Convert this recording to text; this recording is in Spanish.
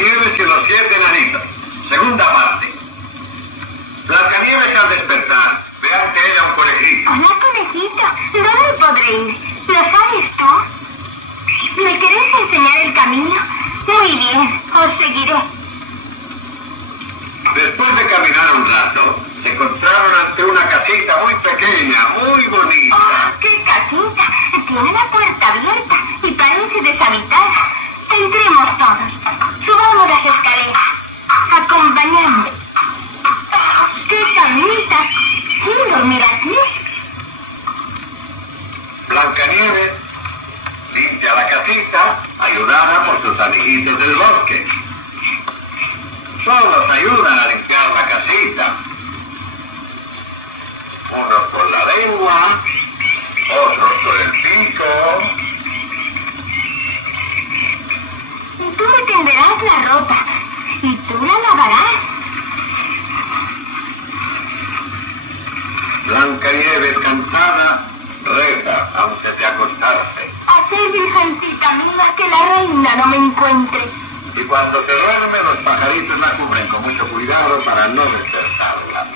Blancanieves y los 7 enanitos. Segunda parte. Blancanieves al despertar ve ante ella un conejito. Hola, conejito. ¿Dónde podré ir? ¿Lo sabes tú? ¿Me querés enseñar el camino? Muy bien, os seguiré. Después de caminar un rato, se encontraron ante una casita muy pequeña, muy bonita. ¡Oh, qué casita! Tiene la puerta abierta y parece deshabitada. Entremos todos. Subamos las escaleras. Acompañadme. ¡Qué bonita! ¿Quién dormirá aquí? Blancanieves limpia la casita, ayudada por sus amiguitos del bosque. Todos ayudan a limpiar la casita. Unos con la lengua, otros con el pico. Y tú me tenderás la ropa. Y tú la lavarás. Blancanieves, cansada, reza antes de acostarse. Haced, virgencita mía, que la reina no me encuentre. Y cuando se duerme, los pajaritos la cubren con mucho cuidado para no despertarla.